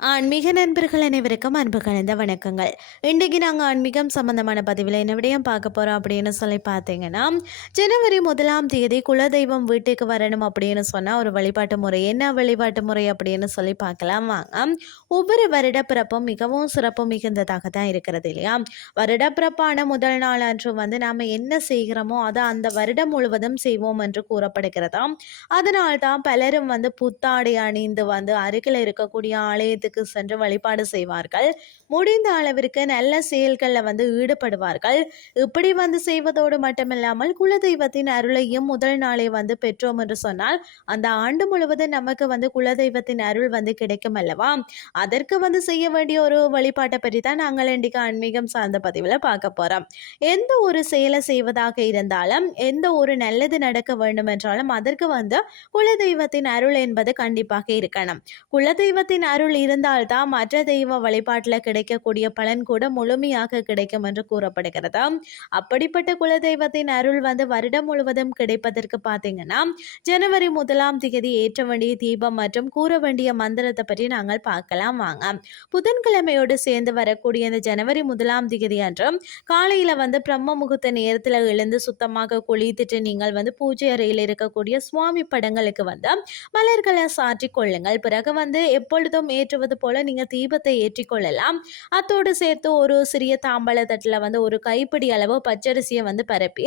ஆன்மீக நண்பர்கள் அனைவருக்கும் அன்பு கலந்த வணக்கங்கள். இன்றைக்கு நாங்கள் ஆன்மீகம் சம்பந்தமான பதிவில் என்ன விடயம் பார்க்க போகிறோம் அப்படின்னு சொல்லி பார்த்தீங்கன்னா ஜனவரி முதலாம் தேதி குலதெய்வம் வீட்டுக்கு வரணும் அப்படின்னு சொன்னால் ஒரு வழிபாட்டு முறை. என்ன வழிபாட்டு முறை அப்படின்னு சொல்லி பார்க்கலாம். வாங்க. ஒவ்வொரு வருடப்பிறப்பும் மிகவும் சிறப்பு மிகுந்ததாக தான் இருக்கிறது இல்லையா? வருடப்பிறப்பான முதல் நாள் அன்று வந்து நாம் என்ன செய்கிறோமோ அதை அந்த வருடம் முழுவதும் செய்வோம் என்று கூறப்படுகிறதாம். அதனால்தான் பலரும் வந்து புத்தாடை அணிந்து வந்து அருகில் இருக்கக்கூடிய ஆலயத்துக்கு ஆலயத்துக்கு சென்று வழிபாடு செய்வார்கள். முடிந்த அளவிற்கு நல்ல செயல்களில் வந்து ஈடுபடுவார்கள். இப்படி வந்து செய்வதோடு மட்டுமில்லாமல் குலதெய்வத்தின் அருளையும் முதல் நாளே வந்து பெற்றோம் என்று சொன்னால் அந்த ஆண்டு முழுவதும் நமக்கு வந்து குலதெய்வத்தின் அருள் வந்து கிடைக்கும் அல்லவா? அதற்கு வந்து செய்ய வேண்டிய ஒரு வழிபாட்டை பற்றி தான் நாங்கள் இன்றைக்கு ஆன்மீகம் சார்ந்த பதிவில் பார்க்க போகிறோம் எந்த ஒரு செயலை செய்வதாக இருந்தாலும் எந்த ஒரு நல்லது நடக்க வேண்டும் என்றாலும் அதற்கு வந்து குலதெய்வத்தின் அருள் என்பது கண்டிப்பாக இருக்கணும். குலதெய்வத்தின் அருள் இருந்து இருந்தால்தான் மற்ற தெய்வ வழிபாட்டில் கிடைக்கக்கூடிய பலன் கூட முழுமையாக கிடைக்கும் என்று கூறப்படுகிறது? அப்படிப்பட்ட குலதெய்வத்தின் அருள் வந்து வருடம் முழுவதும் கிடைப்பதற்கு பார்த்தீங்கன்னா ஜனவரி முதலாம் தேதி ஏற்ற வேண்டிய தீபம் மற்றும் கூற வேண்டிய மந்திரத்தை பற்றி நாங்கள் பார்க்கலாம். வாங்க. புதன்கிழமையோடு சேர்ந்து வரக்கூடிய இந்த ஜனவரி முதலாம் தேதி அன்று காலையில் வந்து பிரம்ம முகூர்த்த நேரத்தில் எழுந்து சுத்தமாக குளித்துட்டு நீங்கள் வந்து பூஜை அறையில் இருக்கக்கூடிய சுவாமி படங்களுக்கு வந்து மலர்களை சாற்றி கொள்ளுங்கள். பிறகு வந்து எப்பொழுதும் ஏற்றுவது சொல்வது போல நீங்கள் தீபத்தை ஏற்றிக்கொள்ளலாம் அத்தோடு சேர்த்து ஒரு சிறிய தாம்பழ தட்டில் வந்து ஒரு கைப்பிடி அளவு பச்சரிசியை வந்து பரப்பி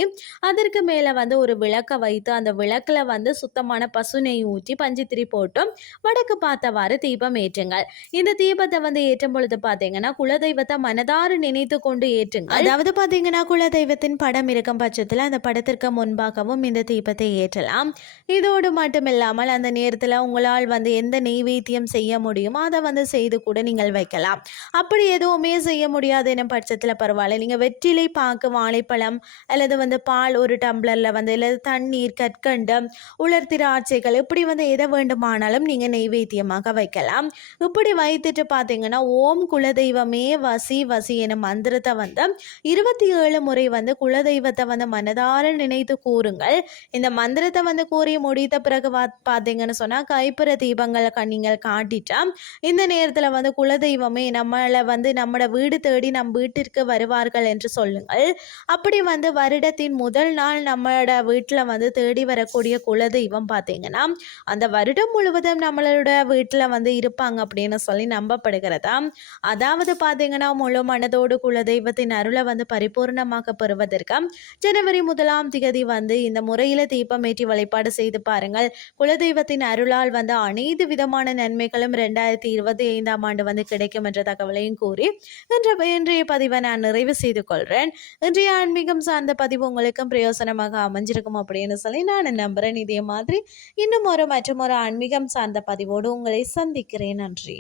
அதற்கு மேலே வந்து ஒரு விளக்கை வைத்து அந்த விளக்கில் வந்து சுத்தமான பசு நெய் ஊற்றி பஞ்சித்திரி போட்டும் வடக்கு பார்த்தவாறு தீபம் ஏற்றுங்கள். இந்த தீபத்தை வந்து ஏற்றும் பொழுது பார்த்தீங்கன்னா குலதெய்வத்தை மனதாறு நினைத்து கொண்டு ஏற்றுங்க அதாவது பார்த்தீங்கன்னா குலதெய்வத்தின் படம் இருக்கும் பட்சத்தில் அந்த படத்திற்கு முன்பாகவும் இந்த தீபத்தை ஏற்றலாம். இதோடு மட்டுமில்லாமல் அந்த நேரத்தில் உங்களால் வந்து எந்த நெய்வேத்தியம் செய்ய முடியுமோ அதை வந்து செய்து கூட நீங்கள் வைக்கலாம். அப்படி எதுவுமே செய்ய முடியாது எனும் பட்சத்தில் பரவாயில்ல. நீங்கள் வெற்றிலை பாக்கு வாழைப்பழம் அல்லது வந்து பால் ஒரு டம்ளரில் வந்து அல்லது தண்ணீர் கற்கண்டு உலர் திராட்சைகள் இப்படி வந்து எதை வேண்டுமானாலும் நீங்கள் நெய்வேத்தியமாக வைக்கலாம். இப்படி வைத்துட்டு பார்த்தீங்கன்னா ஓம் குலதெய்வமே வசி வசி எனும் மந்திரத்தை வந்து இருபத்தி ஏழு முறை வந்து குலதெய்வத்தை வந்து மனதார நினைத்து கூறுங்கள். இந்த மந்திரத்தை வந்து கூறி முடித்த பிறகு பார்த்தீங்கன்னு சொன்னால் கைப்புற தீபங்களை நீங்கள் காட்டிட்டா இந்த இந்த நேரத்தில் வந்து குலதெய்வமே நம்மளை வந்து நம்மளோட வீடு தேடி நம் வீட்டிற்கு வருவார்கள் என்று சொல்லுங்கள். அப்படி வந்து வருடத்தின் முதல் நாள் நம்மளோட வீட்டில் வந்து தேடி வரக்கூடிய குலதெய்வம் பார்த்தீங்கன்னா அந்த வருடம் முழுவதும் நம்மளோட வீட்டில் வந்து இருப்பாங்க அப்படின்னு சொல்லி நம்பப்படுகிறதா? அதாவது பார்த்தீங்கன்னா முழு மனதோடு குலதெய்வத்தின் அருளை வந்து பரிபூர்ணமாக பெறுவதற்கு ஜனவரி முதலாம் திகதி வந்து இந்த முறையில் தீபமேற்றி வழிபாடு செய்து பாருங்கள். குலதெய்வத்தின் அருளால் வந்து அனைத்து விதமான நன்மைகளும் ரெண்டாயிரத்தி இருபது இருபத்தி ஐந்தாம் ஆண்டு வந்து கிடைக்கும் என்ற தகவலையும் கூறி இன்ற இன்றைய பதிவை நான் நிறைவு செய்து கொள்கிறேன் இன்றைய ஆன்மீகம் சார்ந்த பதிவு உங்களுக்கும் பிரயோசனமாக அமைஞ்சிருக்கும் அப்படின்னு சொல்லி நான் நம்புகிறேன் இதே மாதிரி இன்னும் ஒரு மற்றும் ஒரு ஆன்மீகம் சார்ந்த பதிவோடு உங்களை சந்திக்கிறேன். நன்றி.